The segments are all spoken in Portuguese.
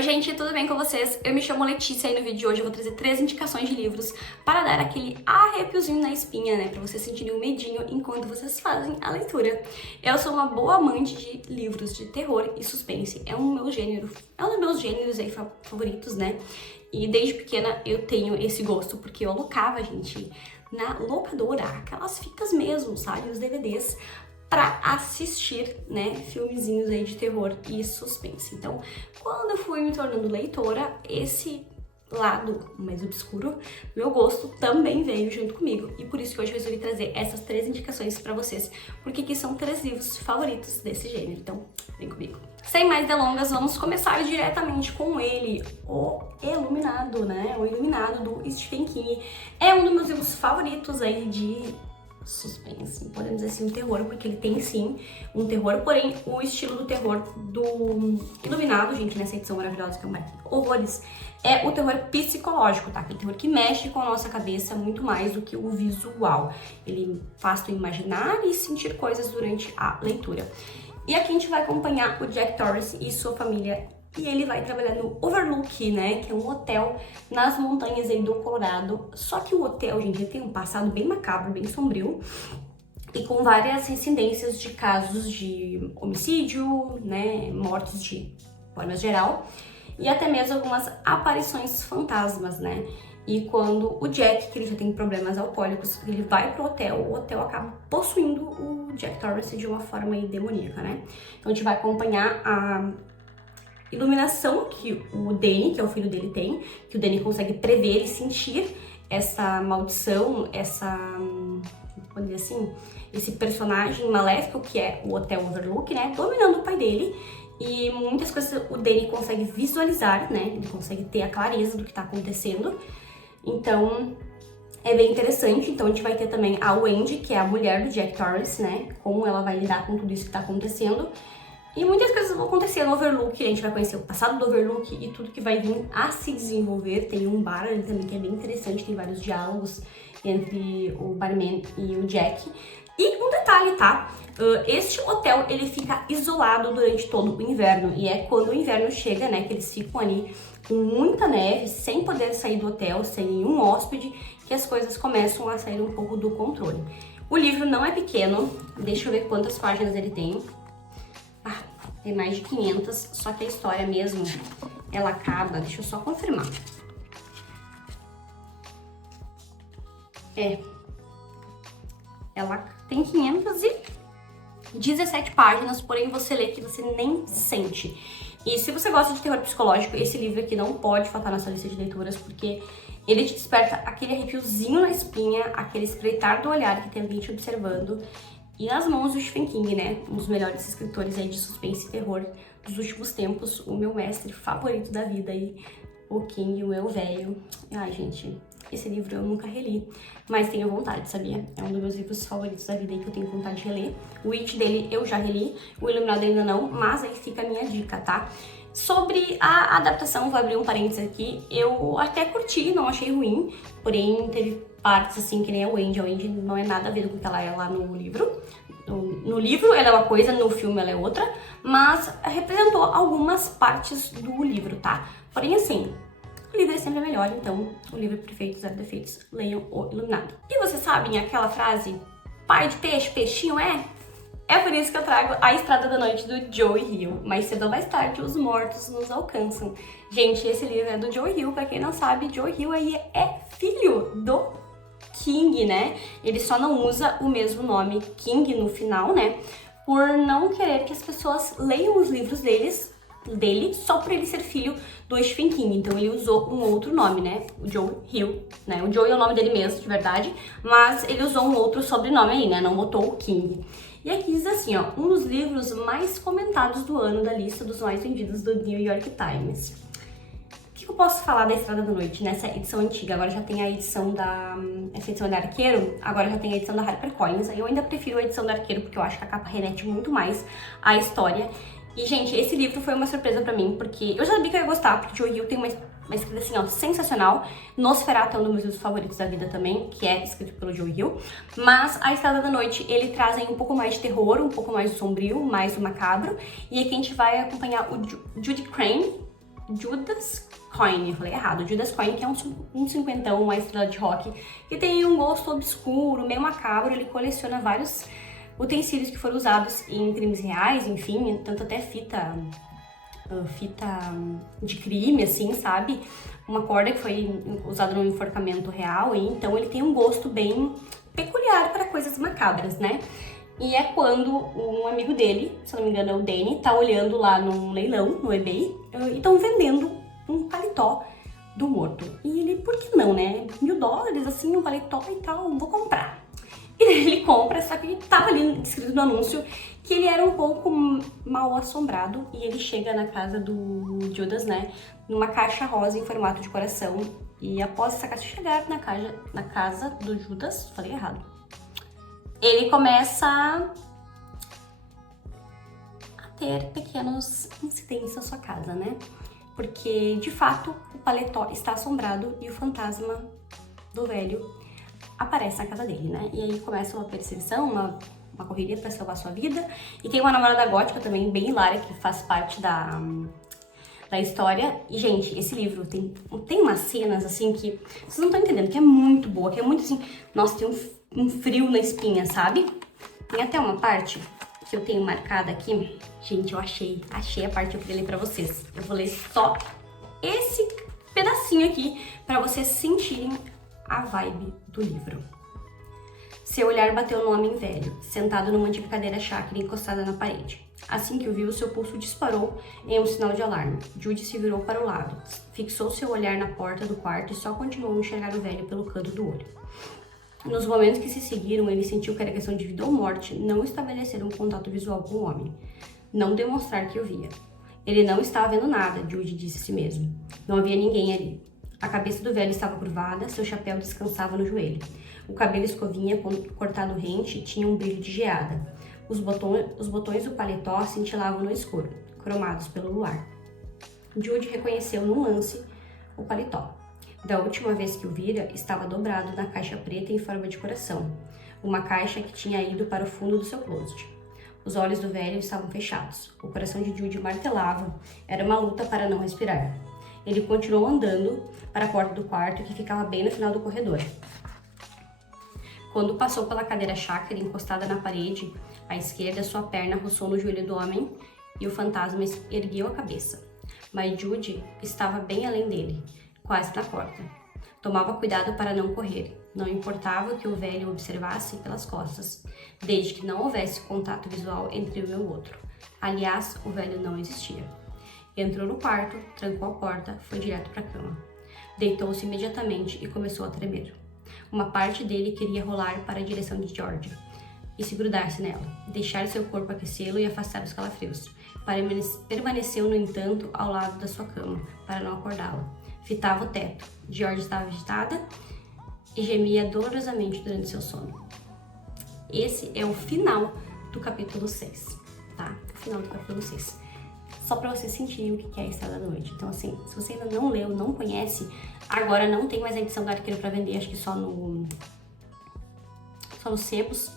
Oi gente, tudo bem com vocês? Eu me chamo Letícia e no vídeo de hoje eu vou trazer 3 indicações de livros para dar aquele arrepiozinho na espinha, né? Pra vocês sentirem um medinho enquanto vocês fazem a leitura. Eu sou uma boa amante de livros de terror e suspense. É um dos meus gêneros aí favoritos, né? E desde pequena eu tenho esse gosto, porque eu alocava, gente, na locadora, aquelas fitas mesmo, sabe? Os DVDs, pra assistir, né, filmezinhos aí de terror e suspense. Então, quando eu fui me tornando leitora, esse lado mais obscuro do meu gosto também veio junto comigo. E por isso que hoje eu resolvi trazer essas 3 indicações pra vocês, porque aqui são 3 livros favoritos desse gênero. Então, vem comigo. Sem mais delongas, vamos começar diretamente com ele, O Iluminado, né? O Iluminado, do Stephen King. É um dos meus livros favoritos aí de suspense, podemos dizer assim, um terror, porque ele tem sim um terror, porém o estilo do terror do Iluminado, gente, nessa edição maravilhosa que eu marquei horrores, é o terror psicológico, tá? Aquele terror que mexe com a nossa cabeça muito mais do que o visual. Ele faz tu imaginar e sentir coisas durante a leitura. E aqui a gente vai acompanhar o Jack Torrance e sua família. E ele vai trabalhar no Overlook, né, que é um hotel nas montanhas aí do Colorado. Só que o hotel, gente, ele tem um passado bem macabro, bem sombrio, e com várias incidências de casos de homicídio, né, mortes de forma geral, e até mesmo algumas aparições fantasmas, né. E quando o Jack, que ele já tem problemas alcoólicos, ele vai pro hotel, o hotel acaba possuindo o Jack Torrance de uma forma aí demoníaca, né. Então a gente vai acompanhar a iluminação que o Danny, que é o filho dele, tem, que o Danny consegue prever e sentir essa maldição, vamos dizer assim, esse personagem maléfico que é o Hotel Overlook, né, dominando o pai dele. E muitas coisas o Danny consegue visualizar, né, ele consegue ter a clareza do que tá acontecendo. Então, é bem interessante. Então a gente vai ter também a Wendy, que é a mulher do Jack Torrance, né, como ela vai lidar com tudo isso que tá acontecendo. E muitas coisas vão acontecer no Overlook, a gente vai conhecer o passado do Overlook e tudo que vai vir a se desenvolver. Tem um bar ali também que é bem interessante, tem vários diálogos entre o barman e o Jack. E um detalhe, tá? Este hotel, ele fica isolado durante todo o inverno. E é quando o inverno chega, né, que eles ficam ali com muita neve, sem poder sair do hotel, sem nenhum hóspede, que as coisas começam a sair um pouco do controle. O livro não é pequeno, deixa eu ver quantas páginas ele tem. Tem mais de 500, só que a história mesmo, ela acaba, deixa eu só confirmar. Ela tem 517 páginas, porém você lê que você nem sente. E se você gosta de terror psicológico, esse livro aqui não pode faltar na sua lista de leituras, porque ele te desperta aquele arrepiozinho na espinha, aquele espreitar do olhar que tem alguém te observando. E nas mãos do Stephen King, né, um dos melhores escritores aí de suspense e terror dos últimos tempos, o meu mestre favorito da vida aí, o King, o meu velho. Ai, gente, esse livro eu nunca reli, mas tenho vontade, sabia? É um dos meus livros favoritos da vida aí que eu tenho vontade de reler. O It dele eu já reli, o Iluminado ainda não, mas aí fica a minha dica, tá? Sobre a adaptação, vou abrir um parênteses aqui, eu até curti, não achei ruim, porém teve partes assim que nem a Wendy não é nada a ver com o que ela é lá no livro. No livro ela é uma coisa, no filme ela é outra, mas representou algumas partes do livro, tá? Porém assim, o livro é sempre melhor, então o livro é perfeito, zero defeitos, leiam O Iluminado. E vocês sabem aquela frase, pai de peixe, peixinho é? É por isso que eu trago A Estrada da Noite do Joe Hill. Mais cedo ou mais tarde, os mortos nos alcançam. Gente, esse livro é do Joe Hill, pra quem não sabe, Joe Hill aí é filho do King, né? Ele só não usa o mesmo nome King no final, né? Por não querer que as pessoas leiam os livros dele só por ele ser filho do Stephen King. Então ele usou um outro nome, né? O Joe Hill, né? O Joe é o nome dele mesmo, de verdade, mas ele usou um outro sobrenome aí, né? Não botou o King. E aqui diz assim, ó, um dos livros mais comentados do ano da lista dos mais vendidos do New York Times. O que eu posso falar da Estrada da Noite nessa edição antiga? Agora já tem a edição essa edição é da Arqueiro, agora já tem a edição da HarperCollins. Eu ainda prefiro a edição da Arqueiro porque eu acho que a capa remete muito mais à história. E, gente, esse livro foi uma surpresa pra mim, porque eu já sabia que eu ia gostar, porque Joe Hill tem uma escrita assim, ó, sensacional. Nosferatu é um dos meus livros favoritos da vida também, que é escrito pelo Joe Hill. Mas A Estrada da Noite, ele traz aí um pouco mais de terror, um pouco mais do sombrio, mais do macabro. E aqui a gente vai acompanhar o Judy Crane, Judas Coin, eu falei errado, Judas Coin, que é um cinquentão, uma estrela de rock, que tem um gosto obscuro, meio macabro. Ele coleciona vários utensílios que foram usados em crimes reais, enfim, tanto até fita de crime, assim, sabe? Uma corda que foi usada no enforcamento real, e então ele tem um gosto bem peculiar para coisas macabras, né? E é quando um amigo dele, se não me engano é o Danny, tá olhando lá num leilão, no eBay, e estão vendendo um paletó do morto. E ele, por que não, né? $1000, assim, um paletó e tal, vou comprar. E daí ele compra, só que tava ali escrito no anúncio que ele era um pouco mal assombrado, e ele chega na casa do Judas, né, numa caixa rosa em formato de coração. E após essa caixa chegar na casa do Judas, falei errado, ele começa a ter pequenos incidentes na sua casa, né? Porque, de fato, o paletó está assombrado e o fantasma do velho aparece na casa dele, né? E aí começa uma perseguição, uma correria pra salvar sua vida. E tem uma namorada gótica também, bem hilária, que faz parte da história. E, gente, esse livro tem umas cenas, assim, que vocês não estão entendendo, que é muito boa, que é muito, assim... Nossa, tem um frio na espinha, sabe? Tem até uma parte que eu tenho marcada aqui. Gente, eu achei a parte que eu queria ler pra vocês. Eu vou ler só esse pedacinho aqui pra vocês sentirem a vibe do livro. Seu olhar bateu no homem velho, sentado numa antiga cadeira chácara encostada na parede. Assim que o viu, seu pulso disparou em um sinal de alarme. Judy se virou para o lado, fixou seu olhar na porta do quarto e só continuou a enxergar o velho pelo canto do olho. Nos momentos que se seguiram, ele sentiu que era questão de vida ou morte não estabelecer um contato visual com o homem, não demonstrar que o via. Ele não estava vendo nada, Judy disse a si mesmo. Não havia ninguém ali. A cabeça do velho estava curvada, seu chapéu descansava no joelho. O cabelo escovinha, cortado rente, tinha um brilho de geada. Os botões do paletó cintilavam no escuro, cromados pelo luar. Judy reconheceu num lance o paletó. Da última vez que o vira, estava dobrado na caixa preta em forma de coração, uma caixa que tinha ido para o fundo do seu closet. Os olhos do velho estavam fechados. O coração de Judy martelava. Era uma luta para não respirar. Ele continuou andando para a porta do quarto, que ficava bem no final do corredor. Quando passou pela cadeira chácara encostada na parede, à esquerda, sua perna roçou no joelho do homem e o fantasma ergueu a cabeça. Mas Judy estava bem além dele, quase na porta. Tomava cuidado para não correr. Não importava que o velho o observasse pelas costas, desde que não houvesse contato visual entre um e o outro. Aliás, o velho não existia. Entrou no quarto, trancou a porta, foi direto para a cama. Deitou-se imediatamente e começou a tremer. Uma parte dele queria rolar para a direção de Georgia e se grudar-se nela, deixar seu corpo aquecê-lo e afastar os calafrios. Permaneceu, no entanto, ao lado da sua cama, para não acordá-la. Fitava o teto. Georgia estava agitada e gemia dolorosamente durante seu sono. Esse é o final do capítulo 6, tá? O final do capítulo 6. Só pra você sentir o que é a Estrela da Noite. Então, assim, se você ainda não leu, não conhece, agora não tem mais a edição do Arqueiro pra vender, acho que só nos sebos.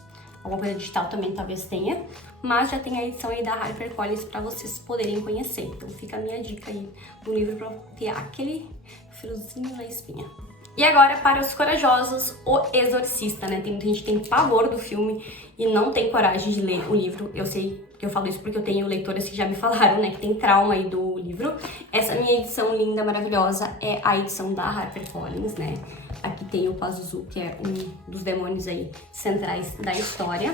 Alguma coisa digital também talvez tenha, mas já tem a edição aí da HarperCollins para vocês poderem conhecer. Então fica a minha dica aí do livro para ter aquele friozinho na espinha. E agora, para os corajosos, O Exorcista, né? Tem muita gente que tem pavor do filme e não tem coragem de ler o livro. Eu sei que eu falo isso porque eu tenho leitoras que já me falaram, né? Que tem trauma aí do livro. Essa minha edição linda, maravilhosa, é a edição da HarperCollins, né? Aqui tem o Pazuzu, que é um dos demônios aí centrais da história.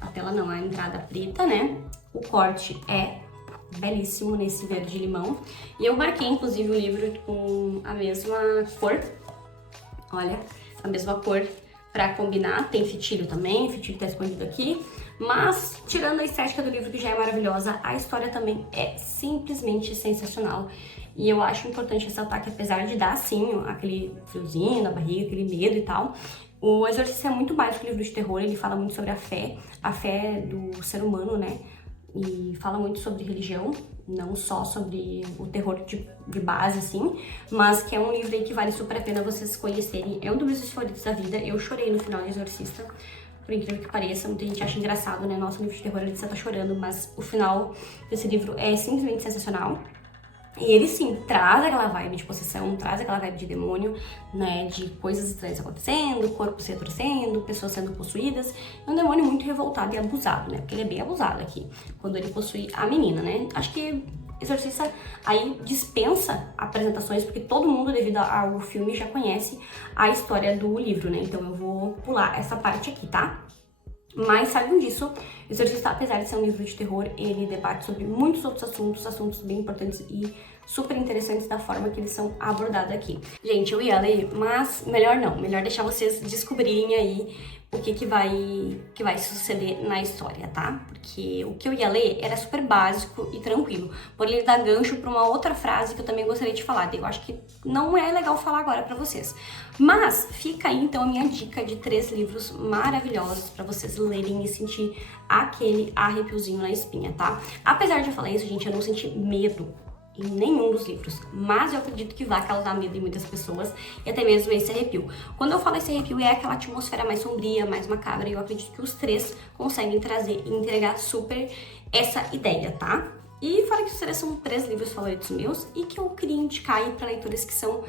A tela não, a entrada preta, né? O corte é belíssimo nesse verde limão. E eu marquei, inclusive, o livro com a mesma cor. Olha, a mesma cor pra combinar. Tem fitilho também, o fitilho tá escondido aqui. Mas, tirando a estética do livro, que já é maravilhosa, a história também é simplesmente sensacional. E eu acho importante ressaltar que, apesar de dar, sim, aquele friozinho na barriga, aquele medo e tal, o Exorcista é muito mais que um livro de terror. Ele fala muito sobre a fé do ser humano, né? E fala muito sobre religião, não só sobre o terror de base, assim, mas que é um livro aí que vale super a pena vocês conhecerem. É um dos meus favoritos da vida. Eu chorei no final de Exorcista, por incrível que pareça. Muita gente acha engraçado, né? Nossa, um livro de terror, você tá chorando, mas o final desse livro é simplesmente sensacional. E ele sim, traz aquela vibe de possessão, traz aquela vibe de demônio, né, de coisas estranhas acontecendo, corpos se retorcendo, pessoas sendo possuídas. É um demônio muito revoltado e abusado, né, porque ele é bem abusado aqui, quando ele possui a menina, né. Acho que Exorcista aí dispensa apresentações, porque todo mundo, devido ao filme, já conhece a história do livro, né, então eu vou pular essa parte aqui, tá? Mas saibam disso, Exorcista, apesar de ser um livro de terror, ele debate sobre muitos outros assuntos bem importantes e super interessantes da forma que eles são abordados aqui. Gente, eu ia ler, mas melhor não, melhor deixar vocês descobrirem aí o que vai suceder na história, tá? Porque o que eu ia ler era super básico e tranquilo, porém ele dá gancho pra uma outra frase que eu também gostaria de falar, eu acho que não é legal falar agora pra vocês. Mas fica aí então a minha dica de 3 livros maravilhosos pra vocês lerem e sentir aquele arrepiozinho na espinha, tá? Apesar de eu falar isso, gente, eu não senti medo em nenhum dos livros, mas eu acredito que vai causar medo em muitas pessoas e até mesmo esse arrepio. Quando eu falo esse arrepio, é aquela atmosfera mais sombria, mais macabra, e eu acredito que os 3 conseguem trazer e entregar super essa ideia, tá? E fora que os 3 são 3 livros favoritos meus e que eu queria indicar aí pra leitores que são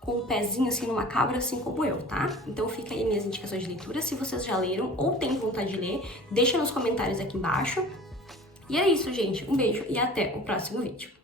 com um pezinho assim no macabro, assim como eu, tá? Então fica aí minhas indicações de leitura. Se vocês já leram ou têm vontade de ler, deixa nos comentários aqui embaixo. E é isso, gente. Um beijo e até o próximo vídeo.